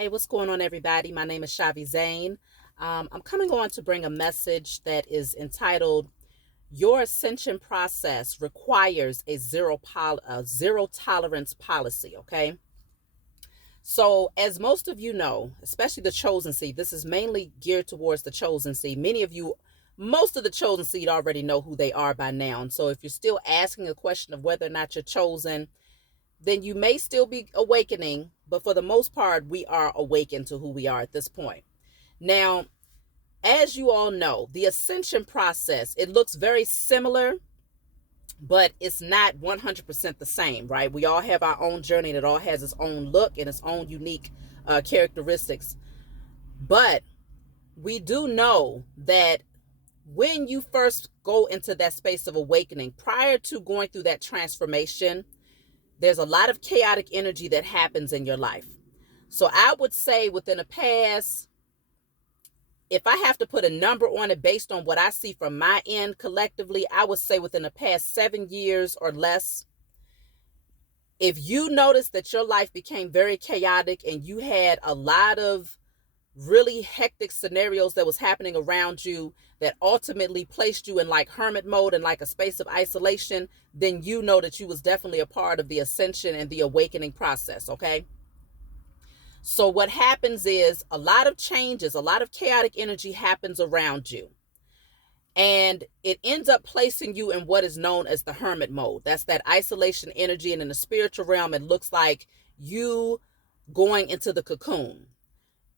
Hey, what's going on, everybody? My name is Shavi Zane. I'm coming on to bring a message that is entitled "Your Ascension Process Requires a Zero Tolerance Policy." Okay, so as most of you know, especially the chosen seed, this is mainly geared towards the chosen seed. Many of you, most of the chosen seed already know who they are by now. And so if you're still asking a question of whether or not you're chosen, then you may still be awakening, but for the most part, we are awakened to who we are at this point. Now, as you all know, the ascension process, it looks very similar, but it's not 100% the same, right? We all have our own journey and it all has its own look and its own unique characteristics. But we do know that when you first go into that space of awakening, prior to going through that transformation, there's a lot of chaotic energy that happens in your life. So I would say within the past, if I have to put a number on it based on what I see from my end collectively, I would say within the past 7 years or less, if you notice that your life became very chaotic and you had a lot of really hectic scenarios that was happening around you that ultimately placed you in like hermit mode and like a space of isolation, then you know that you was definitely a part of the ascension and the awakening process, okay? So what happens is a lot of changes, a lot of chaotic energy happens around you. And it ends up placing you in what is known as the hermit mode. That's that isolation energy. And in the spiritual realm, it looks like you going into the cocoon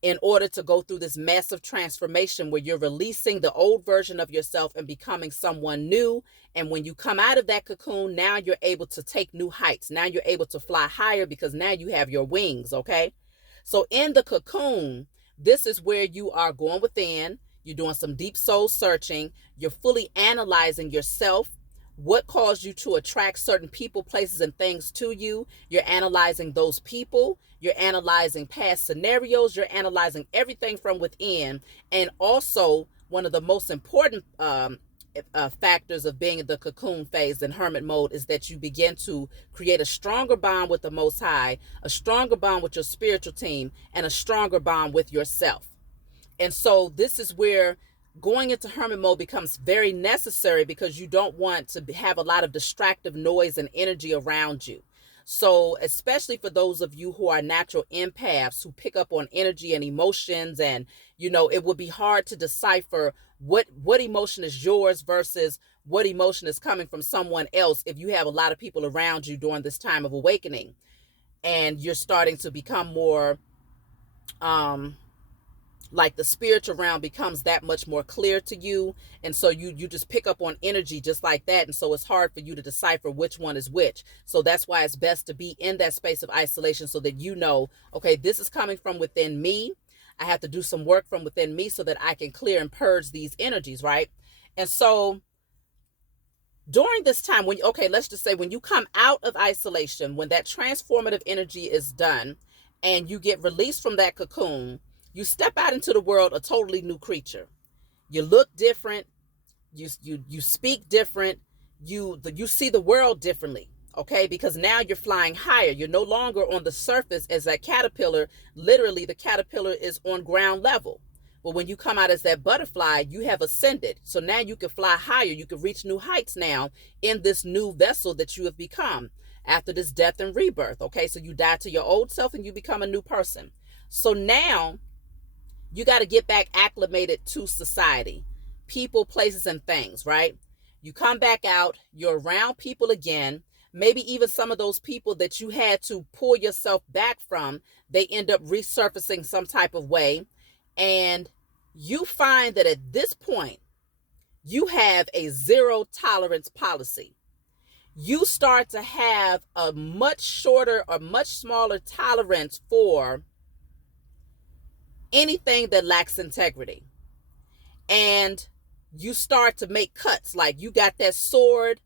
in order to go through this massive transformation where you're releasing the old version of yourself and becoming someone new. And when you come out of that cocoon, now you're able to take new heights. Now you're able to fly higher because now you have your wings, okay? So in the cocoon, this is where you are going within. You're doing some deep soul searching. You're fully analyzing yourself. What caused you to attract certain people, places, and things to you? You're analyzing those people. You're analyzing past scenarios. You're analyzing everything from within. And also, one of the most important factors of being in the cocoon phase and hermit mode is that you begin to create a stronger bond with the Most High, a stronger bond with your spiritual team, and a stronger bond with yourself. And so this is where going into hermit mode becomes very necessary because you don't want to have a lot of distractive noise and energy around you. So especially for those of you who are natural empaths who pick up on energy and emotions, and it would be hard to decipher what emotion is yours versus what emotion is coming from someone else if you have a lot of people around you during this time of awakening and you're starting to become more like the spiritual realm becomes that much more clear to you. And so you just pick up on energy just like that. And so it's hard for you to decipher which one is which. So that's why it's best to be in that space of isolation so that okay, this is coming from within me. I have to do some work from within me so that I can clear and purge these energies, right? And so during this time, let's just say when you come out of isolation, when that transformative energy is done and you get released from that cocoon, you step out into the world a totally new creature. You look different. You speak different. You see the world differently, okay? Because now you're flying higher. You're no longer on the surface as that caterpillar. Literally, the caterpillar is on ground level. But when you come out as that butterfly, you have ascended. So now you can fly higher. You can reach new heights now in this new vessel that you have become after this death and rebirth, okay? So you die to your old self and you become a new person. So now you got to get back acclimated to society, people, places, and things, right? You come back out, you're around people again, maybe even some of those people that you had to pull yourself back from, they end up resurfacing some type of way. And you find that at this point, you have a zero tolerance policy. You start to have a much shorter or much smaller tolerance for anything that lacks integrity. And you start to make cuts, like you got that sword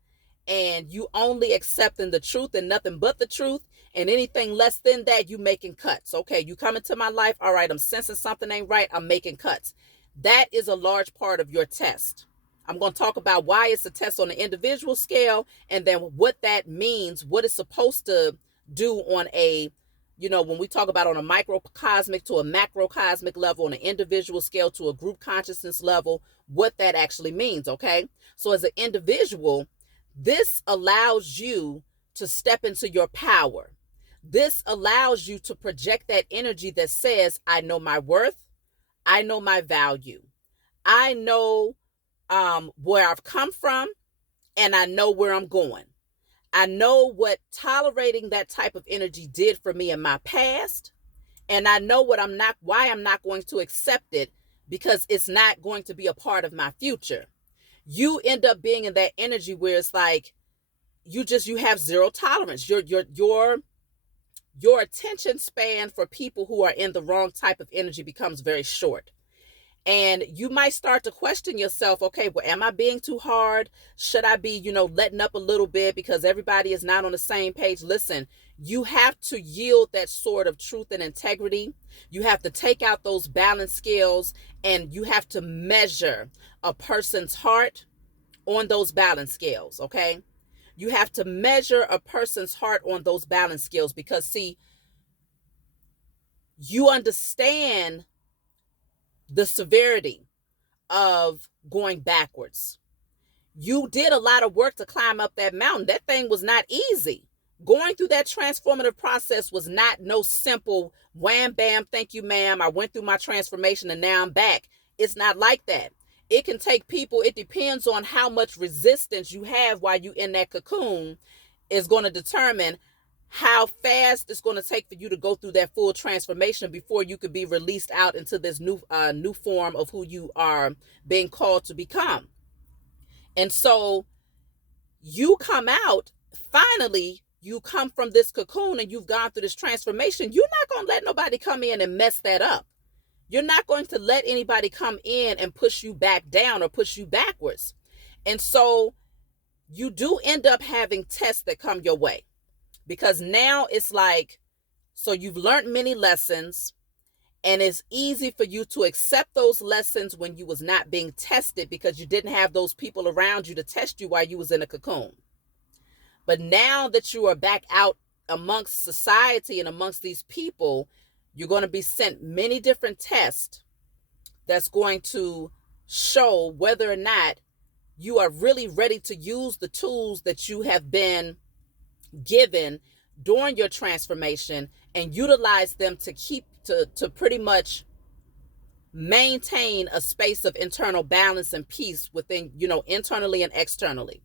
and you only accepting the truth and nothing but the truth, and anything less than that, you making cuts. Okay, you come into my life, all right, I'm sensing something ain't right, I'm making cuts. That is a large part of your test. I'm going to talk about why it's a test on the individual scale and then what that means, what it's supposed to do on a when we talk about on a microcosmic to a macrocosmic level, on an individual scale to a group consciousness level, what that actually means, okay? So as an individual, this allows you to step into your power. This allows you to project that energy that says, I know my worth, I know my value, I know where I've come from, and I know where I'm going. I know what tolerating that type of energy did for me in my past, and I know why I'm not going to accept it, because it's not going to be a part of my future. You end up being in that energy where it's like you have zero tolerance. Your attention span for people who are in the wrong type of energy becomes very short. And you might start to question yourself, okay, well, am I being too hard? Should I be, letting up a little bit because everybody is not on the same page? Listen, you have to yield that sort of truth and integrity. You have to take out those balance scales, and you have to measure a person's heart on those balance scales, okay? You have to measure a person's heart on those balance scales because, see, you understand the severity of going backwards. You did a lot of work to climb up that mountain. That thing was not easy. Going through that transformative process was not no simple wham, bam, thank you, ma'am. I went through my transformation and now I'm back. It's not like that. It can take people, it depends on how much resistance you have while you in that cocoon is going to determine how fast it's going to take for you to go through that full transformation before you could be released out into this new form of who you are being called to become. And so you come out, finally, you come from this cocoon and you've gone through this transformation. You're not going to let nobody come in and mess that up. You're not going to let anybody come in and push you back down or push you backwards. And so you do end up having tests that come your way. Because now it's like, so you've learned many lessons, and it's easy for you to accept those lessons when you was not being tested because you didn't have those people around you to test you while you was in a cocoon. But now that you are back out amongst society and amongst these people, you're going to be sent many different tests that's going to show whether or not you are really ready to use the tools that you have been given during your transformation and utilize them to pretty much maintain a space of internal balance and peace within, internally and externally.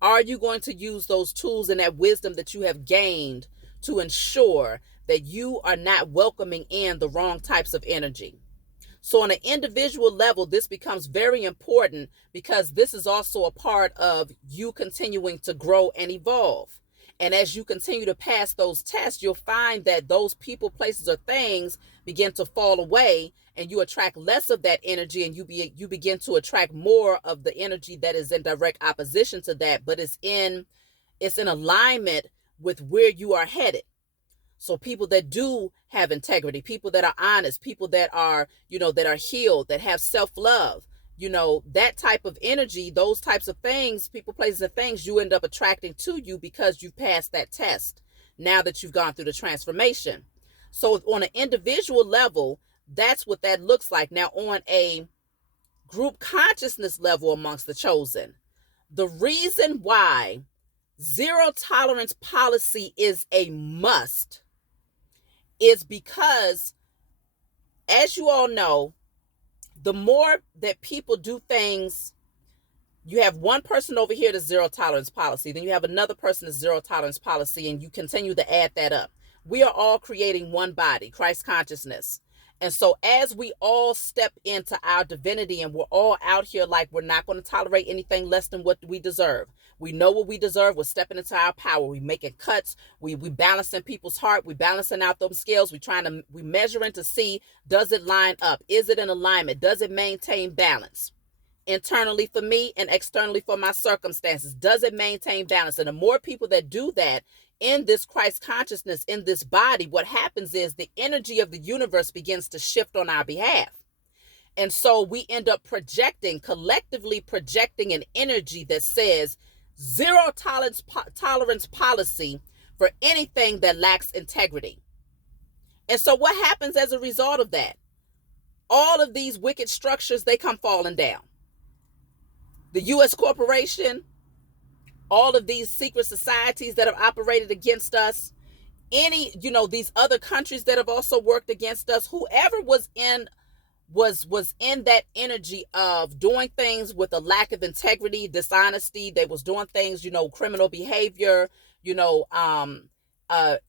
Are you going to use those tools and that wisdom that you have gained to ensure that you are not welcoming in the wrong types of energy? So on an individual level, this becomes very important because this is also a part of you continuing to grow and evolve. And as you continue to pass those tests, you'll find that those people, places, or things begin to fall away, and you attract less of that energy, and you begin to attract more of the energy that is in direct opposition to that, but it's in alignment with where you are headed. So people that do have integrity, people that are honest, people that are, that are healed, that have self-love, that type of energy, those types of things, people, places, and things, you end up attracting to you because you've passed that test now that you've gone through the transformation. So on an individual level, that's what that looks like. Now on a group consciousness level amongst the chosen, the reason why zero tolerance policy is a must is because, as you all know, the more that people do things, you have one person over here that's zero tolerance policy, then you have another person that's zero tolerance policy, and you continue to add that up. We are all creating one body, Christ consciousness. And so as we all step into our divinity and we're all out here like we're not going to tolerate anything less than what we deserve. We know what we deserve. We're stepping into our power. We making cuts. We balancing people's heart. We balancing out those scales. We measuring to see, does it line up? Is it in alignment? Does it maintain balance? Internally for me and externally for my circumstances. Does it maintain balance? And the more people that do that in this Christ consciousness, in this body, what happens is the energy of the universe begins to shift on our behalf. And so we end up collectively projecting an energy that says zero tolerance policy for anything that lacks integrity. And so what happens as a result of that? All of these wicked structures, they come falling down. The U.S. corporation, all of these secret societies that have operated against us, these other countries that have also worked against us, whoever was in that energy of doing things with a lack of integrity, dishonesty. They was doing things, criminal behavior,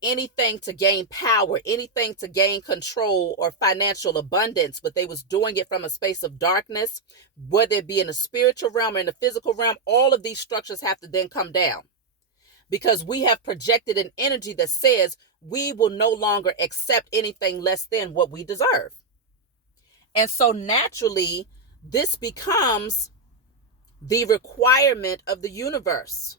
anything to gain power, anything to gain control or financial abundance, but they was doing it from a space of darkness, whether it be in the spiritual realm or in the physical realm. All of these structures have to then come down, because we have projected an energy that says we will no longer accept anything less than what we deserve. And so naturally, this becomes the requirement of the universe.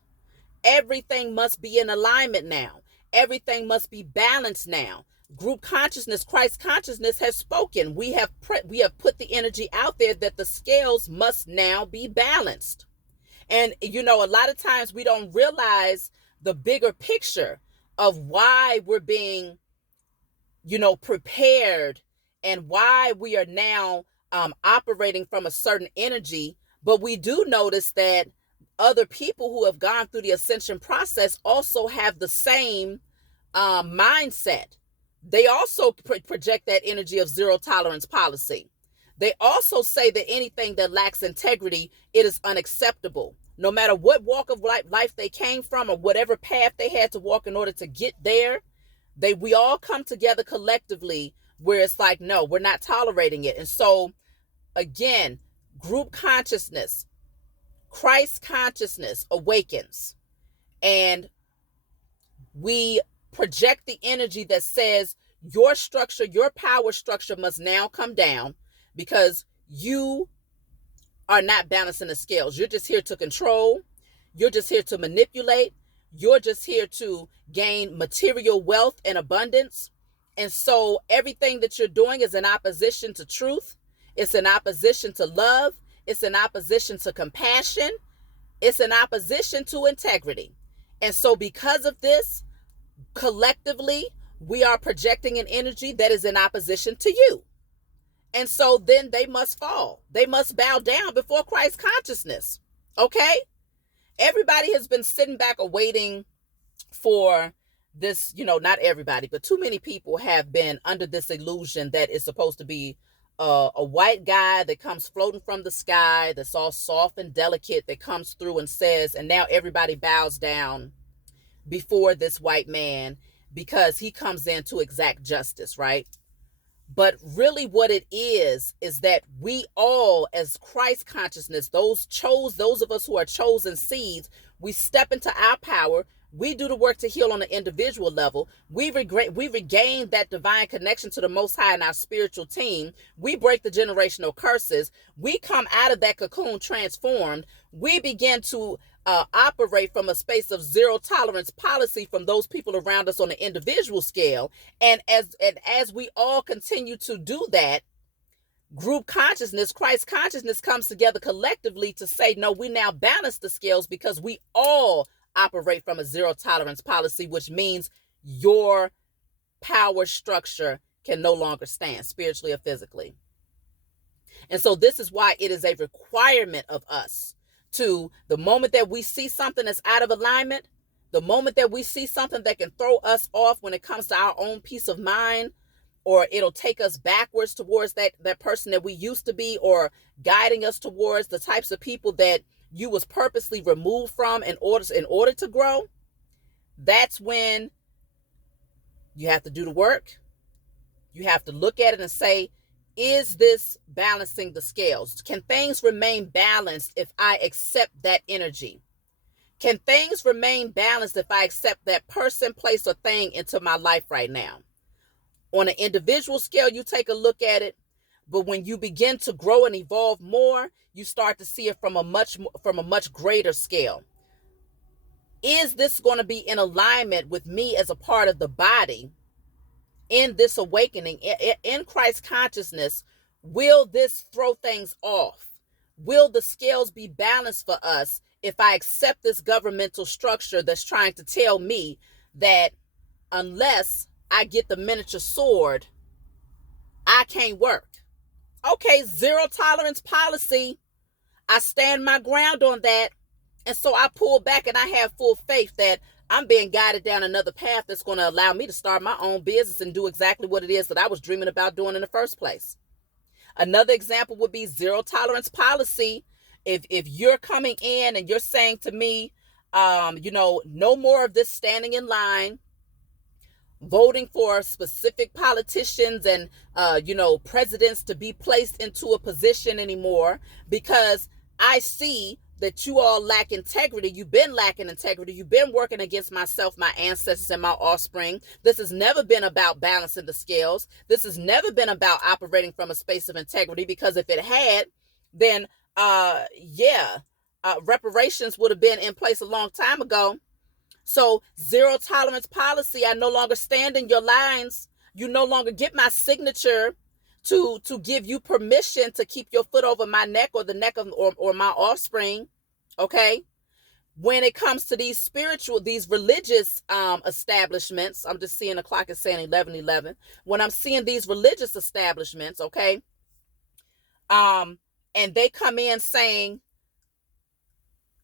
Everything must be in alignment now. Everything must be balanced now. Group consciousness, Christ consciousness has spoken. We have put the energy out there that the scales must now be balanced. And, a lot of times we don't realize the bigger picture of why we're being, prepared, and why we are now operating from a certain energy. But we do notice that other people who have gone through the ascension process also have the same mindset. They also project that energy of zero tolerance policy. They also say that anything that lacks integrity, it is unacceptable. No matter what walk of life they came from, or whatever path they had to walk in order to get there, we all come together collectively where it's like, no, we're not tolerating it. And so again, group consciousness, Christ consciousness awakens, and we project the energy that says your structure, your power structure must now come down, because you are not balancing the scales. You're just here to control. You're just here to manipulate. You're just here to gain material wealth and abundance. And so everything that you're doing is in opposition to truth. It's in opposition to love. It's in opposition to compassion. It's in opposition to integrity. And so because of this, collectively, we are projecting an energy that is in opposition to you. And so then they must fall. They must bow down before Christ consciousness. Okay? Everybody has been sitting back awaiting for this, not everybody, but too many people have been under this illusion that it's supposed to be a white guy that comes floating from the sky, that's all soft and delicate, that comes through and says, and now everybody bows down before this white man because he comes in to exact justice, right? But really what it is that we all, as Christ consciousness, those of us who are chosen seeds, we step into our power. We do the work to heal on an individual level. We regain that divine connection to the Most High in our spiritual team. We break the generational curses. We come out of that cocoon transformed. We begin to operate from a space of zero tolerance policy from those people around us on an individual scale. And as we all continue to do that, group consciousness, Christ consciousness comes together collectively to say, no, we now balance the scales, because we all operate from a zero tolerance policy, which means your power structure can no longer stand spiritually or physically. And so this is why it is a requirement of us to, the moment that we see something that's out of alignment, the moment that we see something that can throw us off when it comes to our own peace of mind, or it'll take us backwards towards that person that we used to be, or guiding us towards the types of people that you was purposely removed from in order to grow, that's when you have to do the work. You have to look at it and say, is this balancing the scales? Can things remain balanced if I accept that energy? Can things remain balanced if I accept that person, place, or thing into my life right now? On an individual scale, you take a look at it. But when you begin to grow and evolve more, you start to see it from a much greater scale. Is this going to be in alignment with me as a part of the body in this awakening, in Christ consciousness? Will this throw things off? Will the scales be balanced for us if I accept this governmental structure that's trying to tell me that unless I get the miniature sword, I can't work. Okay, zero tolerance policy. I stand my ground on that. And so I pull back and I have full faith that I'm being guided down another path that's going to allow me to start my own business and do exactly what it is that I was dreaming about doing in the first place. Another example would be zero tolerance policy. If you're coming in and you're saying to me, no more of this standing in line, voting for specific politicians and presidents to be placed into a position anymore, because I see that you all lack integrity. You've been lacking integrity. You've been working against myself, my ancestors, and my offspring. This has never been about balancing the scales. This has never been about operating from a space of integrity, because if it had, then reparations would have been in place a long time ago. So zero tolerance policy, I no longer stand in your lines. You no longer get my signature to give you permission to keep your foot over my neck or the neck of or my offspring. Okay. When it comes to these religious establishments, I'm just seeing the clock is saying 11:11. When I'm seeing these religious establishments, okay, and they come in saying,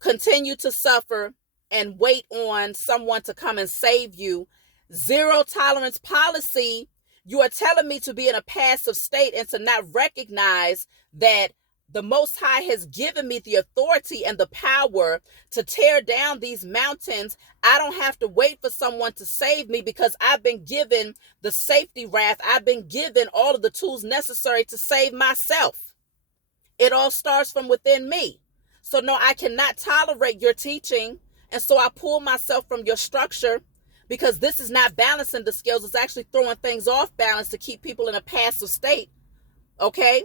continue to suffer and wait on someone to come and save you. Zero tolerance policy. You are telling me to be in a passive state and to not recognize that the Most High has given me the authority and the power to tear down these mountains. I don't have to wait for someone to save me, because I've been given the safety raft. I've been given all of the tools necessary to save myself. It all starts from within me. So no, I cannot tolerate your teaching. And so I pull myself from your structure, because this is not balancing the scales. It's actually throwing things off balance to keep people in a passive state. Okay?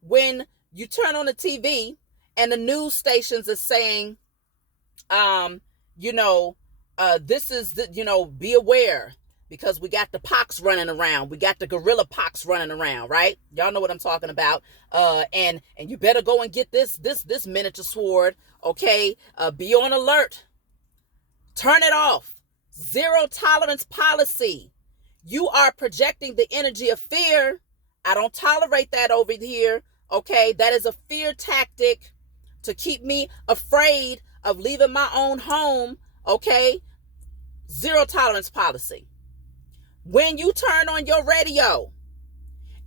When you turn on the TV and the news stations are saying, this is, be aware, because we got the pox running around. We got the gorilla pox running around, right? Y'all know what I'm talking about. And you better go and get this miniature sword. Okay? Be on alert. Turn it off. Zero tolerance policy. You are projecting the energy of fear. I don't tolerate that over here. Okay? That is a fear tactic to keep me afraid of leaving my own home. Okay? Zero tolerance policy. When you turn on your radio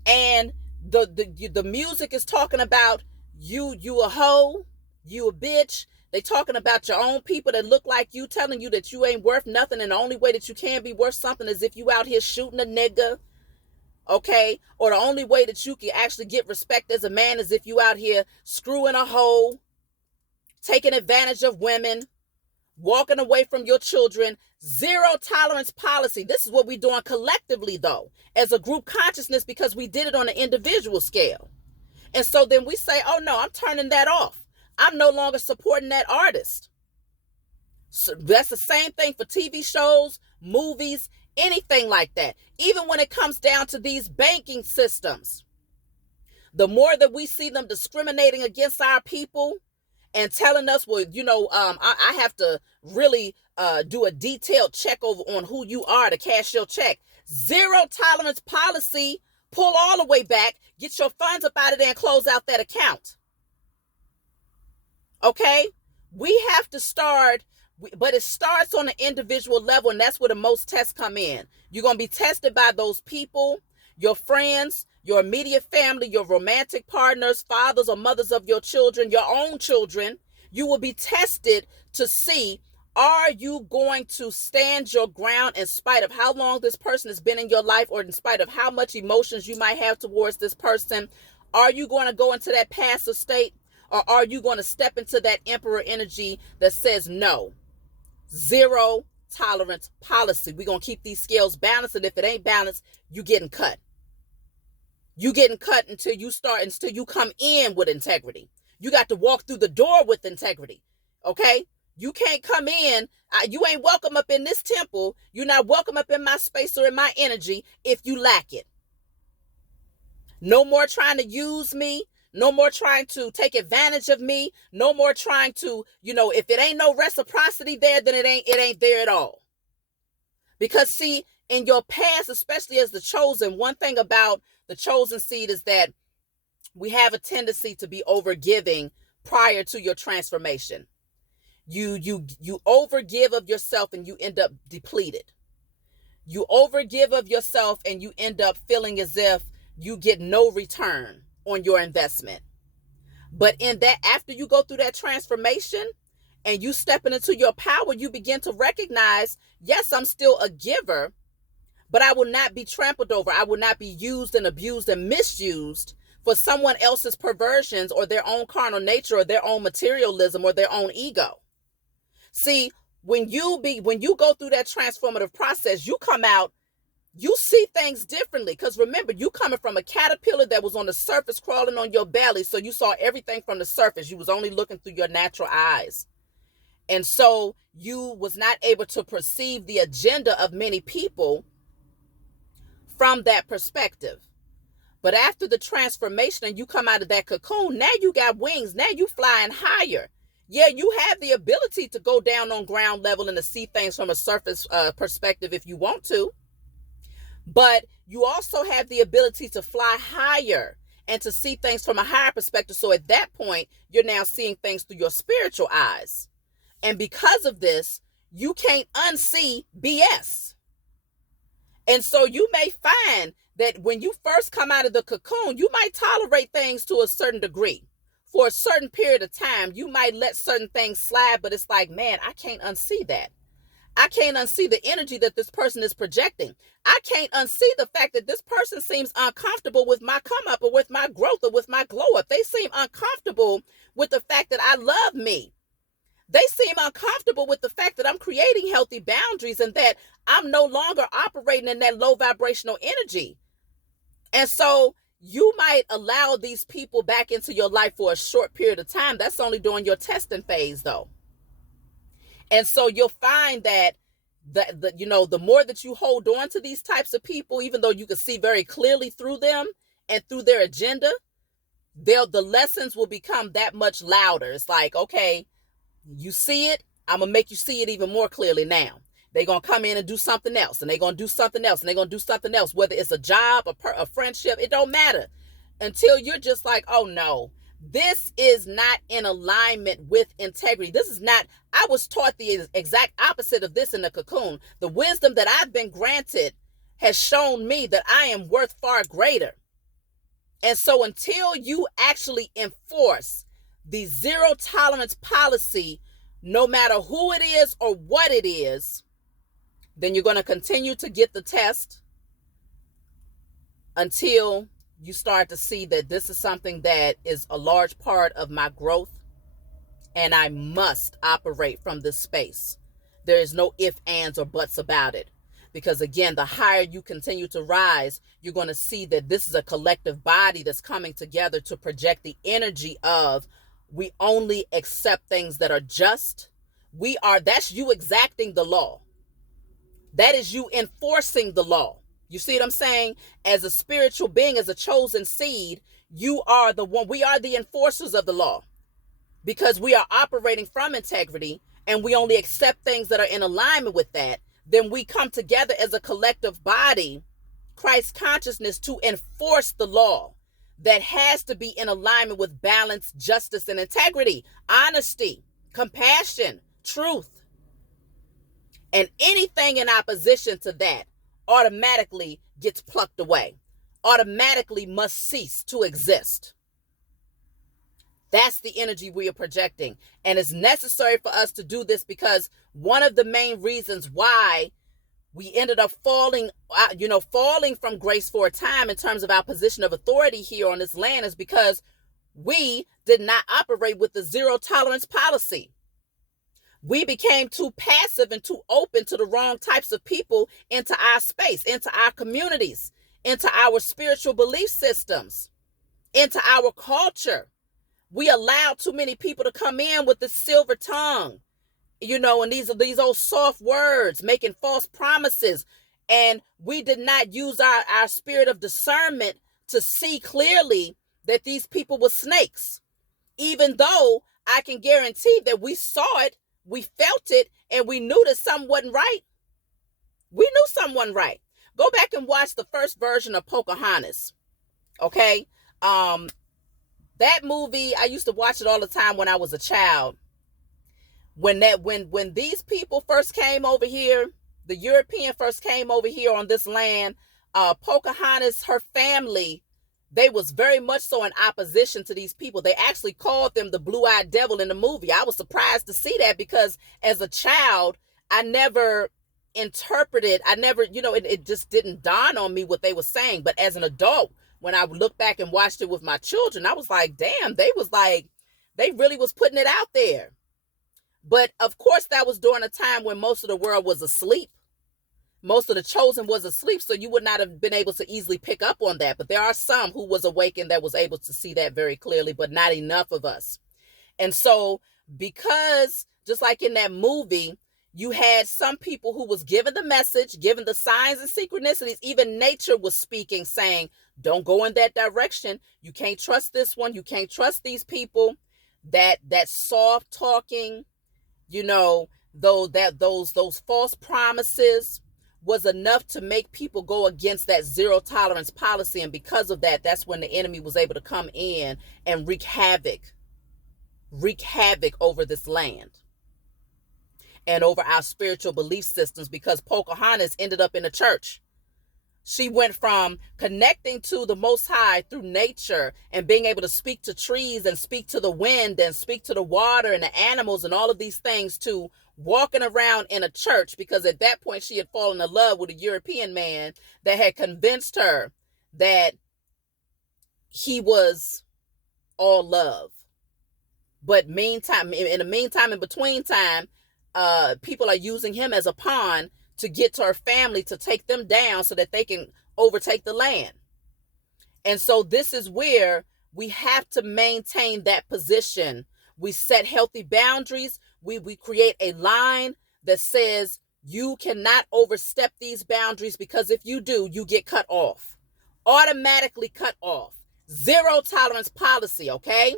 and the music is talking about you a hoe, you a bitch. They talking about your own people that look like you, telling you that you ain't worth nothing, and the only way that you can be worth something is if you out here shooting a nigga, okay? Or the only way that you can actually get respect as a man is if you out here screwing a hoe, taking advantage of women, walking away from your children. Zero tolerance policy. This is what we're doing collectively, though, as a group consciousness, because we did it on an individual scale. And so then we say, oh no, I'm turning that off. I'm no longer supporting that artist. So that's the same thing for TV shows, movies, anything like that. Even when it comes down to these banking systems, the more that we see them discriminating against our people and telling us, well, I have to really do a detailed check over on who you are to cash your check. Zero tolerance policy. Pull all the way back, get your funds up out of there and close out that account. Okay? We have to start, but it starts on an individual level, and that's where the most tests come in. You're going to be tested by those people, your friends, your immediate family, your romantic partners, fathers or mothers of your children, your own children. You will be tested to see, are you going to stand your ground in spite of how long this person has been in your life, or in spite of how much emotions you might have towards this person? Are you going to go into that passive state, or are you going to step into that emperor energy that says no? Zero tolerance policy. We're going to keep these scales balanced, and if it ain't balanced, you getting cut. You getting cut until you come in with integrity. You got to walk through the door with integrity. Okay? You can't come in. You ain't welcome up in this temple. You're not welcome up in my space or in my energy if you lack it. No more trying to use me. No more trying to take advantage of me. No more trying to, if it ain't no reciprocity there, then it ain't there at all. Because see, In your past, especially as the chosen, one thing about the chosen seed is that we have a tendency to be overgiving prior to your transformation. You overgive of yourself and you end up depleted. You overgive of yourself and you end up feeling as if you get no return on your investment. But in that, after you go through that transformation and you stepping into your power, you begin to recognize, yes, I'm still a giver, but I will not be trampled over. I will not be used and abused and misused for someone else's perversions or their own carnal nature or their own materialism or their own ego. See, when you go through that transformative process, you come out, you see things differently. Because remember, you coming from a caterpillar that was on the surface crawling on your belly. So you saw everything from the surface. You was only looking through your natural eyes. And so you was not able to perceive the agenda of many people from that perspective. But after the transformation and you come out of that cocoon, now you got wings. Now you flying higher. Yeah, you have the ability to go down on ground level and to see things from a surface perspective if you want to. But you also have the ability to fly higher and to see things from a higher perspective. So at that point, you're now seeing things through your spiritual eyes. And because of this, you can't unsee BS. And so you may find that when you first come out of the cocoon, you might tolerate things to a certain degree. For a certain period of time, you might let certain things slide, but it's like, man, I can't unsee that. I can't unsee the energy that this person is projecting. I can't unsee the fact that this person seems uncomfortable with my come up or with my growth or with my glow up. They seem uncomfortable with the fact that I love me. They seem uncomfortable with the fact that I'm creating healthy boundaries and that I'm no longer operating in that low vibrational energy. And so you might allow these people back into your life for a short period of time. That's only during your testing phase, though. And so you'll find that the more that you hold on to these types of people, even though you can see very clearly through them and through their agenda, the lessons will become that much louder. It's like, okay, you see it, I'm going to make you see it even more clearly now. They're going to come in and do something else, and they're going to do something else, and they're going to do something else, whether it's a job, a friendship, it don't matter. Until you're just like, oh no, this is not in alignment with integrity. This is not, I was taught the exact opposite of this in the cocoon. The wisdom that I've been granted has shown me that I am worth far greater. And so until you actually enforce the zero tolerance policy, no matter who it is or what it is, then you're going to continue to get the test until you start to see that this is something that is a large part of my growth and I must operate from this space. There is no ifs, ands, or buts about it. Because again, the higher you continue to rise, you're going to see that this is a collective body that's coming together to project the energy of, we only accept things that are just. That's you exacting the law. That is you enforcing the law. You see what I'm saying? As a spiritual being, as a chosen seed, we are the enforcers of the law. Because we are operating from integrity and we only accept things that are in alignment with that. Then we come together as a collective body, Christ consciousness, to enforce the law that has to be in alignment with balance, justice, and integrity, honesty, compassion, truth. And anything in opposition to that automatically gets plucked away, automatically must cease to exist. That's the energy we are projecting. And it's necessary for us to do this because one of the main reasons why we ended up falling from grace for a time in terms of our position of authority here on this land is because we did not operate with the zero tolerance policy. We became too passive and too open to the wrong types of people into our space, into our communities, into our spiritual belief systems, into our culture. We allowed too many people to come in with the silver tongue, and these old soft words, making false promises. And we did not use our spirit of discernment to see clearly that these people were snakes. Even though I can guarantee that we saw it, we felt it, and we knew that something wasn't right. We knew someone right. Go back and watch the first version of Pocahontas. Okay? That movie, I used to watch it all the time when I was a child. When these people first came over here, the European first came over here on this land, Pocahontas, her family, they was very much so in opposition to these people. They actually called them the blue-eyed devil in the movie. I was surprised to see that because as a child, I never interpreted, it just didn't dawn on me what they were saying. But as an adult, when I look back and watched it with my children, I was like, damn, they really was putting it out there. But of course, that was during a time when most of the world was asleep. Most of the chosen was asleep, so you would not have been able to easily pick up on that. But there are some who was awakened that was able to see that very clearly, but not enough of us. And so, because just like in that movie, you had some people who was given the message, given the signs and synchronicities. Even nature was speaking, saying, don't go in that direction. You can't trust this one. You can't trust these people. That soft talking, those false promises was enough to make people go against that zero tolerance policy. And because of that, that's when the enemy was able to come in and wreak havoc over this land and over our spiritual belief systems, because Pocahontas ended up in the church. She went from connecting to the Most High through nature and being able to speak to trees and speak to the wind and speak to the water and the animals and all of these things, to walking around in a church, because at that point she had fallen in love with a European man that had convinced her that he was all love. But in between time, people are using him as a pawn to get to her family, to take them down so that they can overtake the land. And so this is where we have to maintain that position. We set healthy boundaries. We create a line that says you cannot overstep these boundaries, because if you do, you get cut off. Automatically cut off. Zero tolerance policy, okay?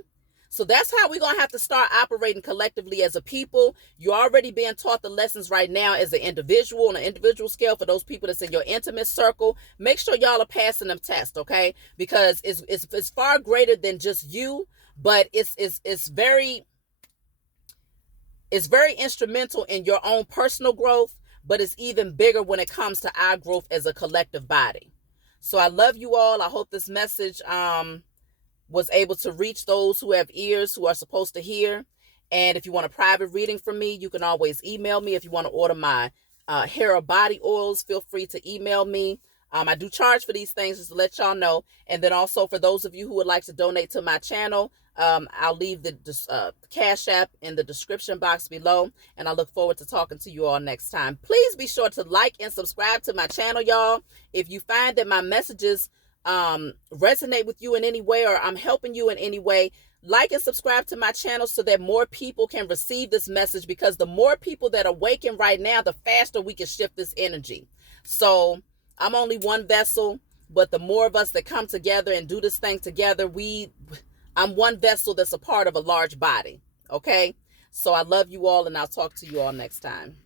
So that's how we're going to have to start operating collectively as a people. You're already being taught the lessons right now as an individual, on an individual scale. For those people that's in your intimate circle, make sure y'all are passing them tests, okay? Because it's far greater than just you, but it's very instrumental in your own personal growth, but it's even bigger when it comes to our growth as a collective body. So I love you all. I hope this message was able to reach those who have ears, who are supposed to hear. And if you want a private reading from me, you can always email me. If you want to order my hair or body oils, feel free to email me. I do charge for these things, just to let y'all know. And then also, for those of you who would like to donate to my channel, I'll leave the Cash App in the description box below. And I look forward to talking to you all next time. Please be sure to like and subscribe to my channel, y'all. If you find that my messages resonate with you in any way, or I'm helping you in any way, like and subscribe to my channel so that more people can receive this message, because the more people that awaken right now, the faster we can shift this energy. So I'm only one vessel, but the more of us that come together and do this thing together, I'm one vessel that's a part of a large body. Okay? So I love you all, and I'll talk to you all next time.